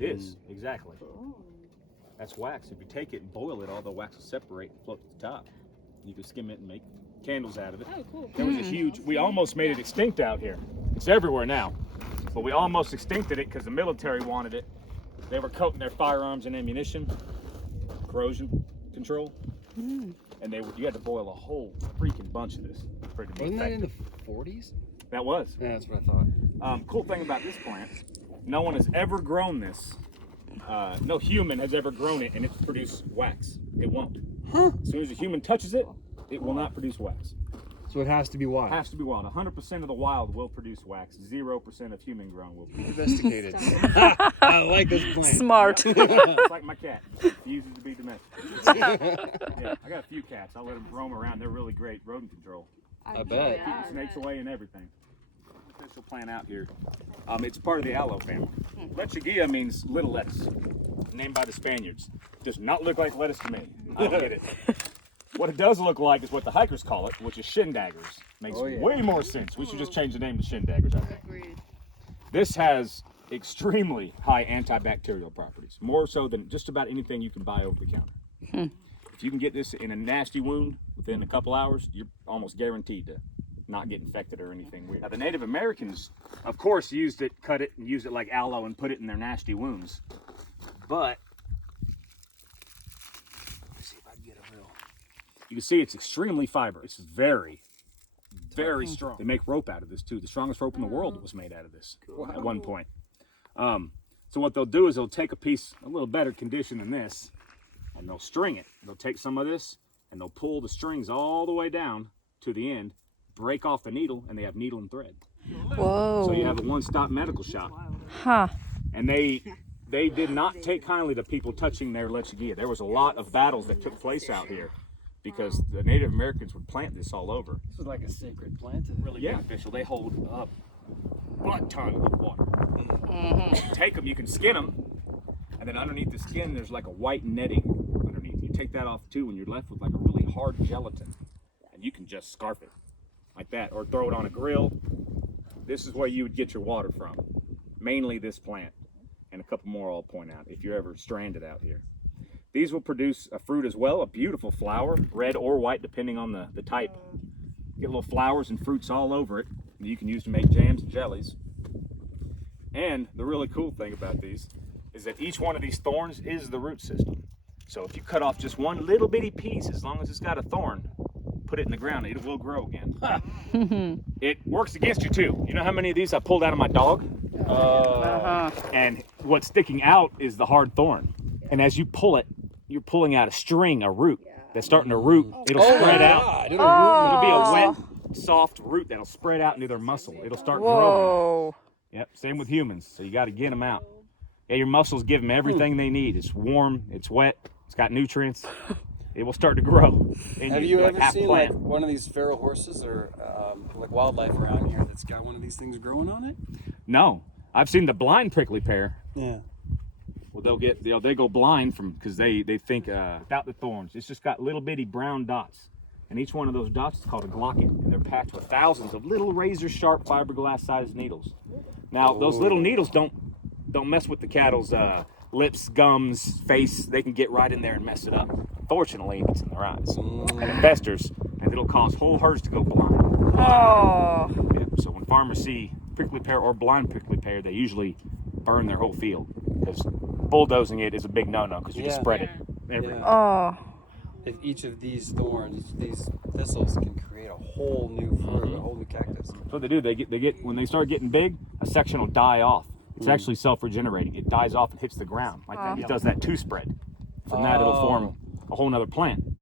It is, exactly. That's wax. If you take it and boil it, all the wax will separate and float to the top. You can skim it and make candles out of it. Oh, cool. There was a huge, we almost made it extinct out here. It's everywhere now. But we almost extincted it because the military wanted it. They were coating their firearms and ammunition, corrosion control. And you had to boil a whole freaking bunch of this for it to be Wasn't that in effective. the 40s? That was. Yeah, that's what I thought. Cool thing about this plant, no one has ever grown this. No human has ever grown it and it's produced wax. It won't. Huh? As soon as a human touches it, it will not produce wax. So it has to be wild. It has to be wild. 100% of the wild will produce wax. 0% of human grown will produce. Investigated. I like this plant. Smart. It's like my cat. Refuses to be domesticated. Yeah, I got a few cats. I let them roam around. They're really great rodent control. I bet. Keep the snakes away and everything. Official plant out here. It's part of the aloe family. Lechuguilla means little lettuce, named by the Spaniards. Does not look like lettuce to me. I don't get it. What it does look like is what the hikers call it, which is shin daggers. Makes way more sense. We should just change the name to shin daggers, I think. Agreed. This has extremely high antibacterial properties, more so than just about anything you can buy over the counter. If you can get this in a nasty wound within a couple hours, you're almost guaranteed to not get infected or anything weird. Now, the Native Americans, of course, used it, cut it, and used it like aloe and put it in their nasty wounds. But let's see if I can get a real. You can see it's extremely fiber. It's very, very strong. They make rope out of this too. The strongest rope in the world was made out of this at one point. So what they'll do is they'll take a piece a little better condition than this, and they'll string it. They'll take some of this and they'll pull the strings all the way down to the end, break off the needle, and they have needle and thread. Whoa. So you have a one-stop medical shop. Huh. And they did not take kindly to people touching their lechuguilla. There was a lot of battles that took place out here because the Native Americans would plant this all over. This is like a sacred plant. Really beneficial. They hold a butt ton of water. Take them, you can skin them, and then underneath the skin there's like a white netting underneath. You take that off too and you're left with like a really hard gelatin, and you can just scarf it like that or throw it on a grill. This is where you would get your water from. Mainly this plant, and a couple more I'll point out if you're ever stranded out here. These will produce a fruit as well, a beautiful flower, red or white depending on the type. Get little flowers and fruits all over it that you can use to make jams and jellies. And the really cool thing about these is that each one of these thorns is the root system. So if you cut off just one little bitty piece, as long as it's got a thorn, put it in the ground, it will grow again. It works against you too. You know how many of these I pulled out of my dog? And what's sticking out is the hard thorn. And as you pull it, you're pulling out a string, a root that's starting to root. It'll spread out. It'll be a wet, soft root that'll spread out into their muscle. It'll start growing. Whoa. Yep, same with humans. So you got to get them out. Yeah, your muscles give them everything they need. It's warm, it's wet, it's got nutrients. It will start to grow. Have you ever seen like one of these feral horses or like wildlife around here that's got one of these things growing on it? No, I've seen the blind prickly pear. Yeah. Well, they go blind from because they think without the thorns. It's just got little bitty brown dots, and each one of those dots is called a glocket, and they're packed with thousands of little razor sharp fiberglass-sized needles. Now, those little needles don't mess with the cattle's lips, gums, face. They can get right in there and mess it up. Fortunately, it's in their eyes. And it festers, and it'll cause whole herds to go blind. Oh. Yeah, so when farmers see prickly pear or blind prickly pear, they usually burn their whole field because bulldozing it is a big no-no because you just spread it everywhere. Oh. If each of these thorns, these thistles can create a whole new fruit, a whole new cactus. So what they do, they get when they start getting big, a section will die off. It's actually self-regenerating. It dies off and hits the ground like that. It does that two spread. From that, it'll form a whole nother plant.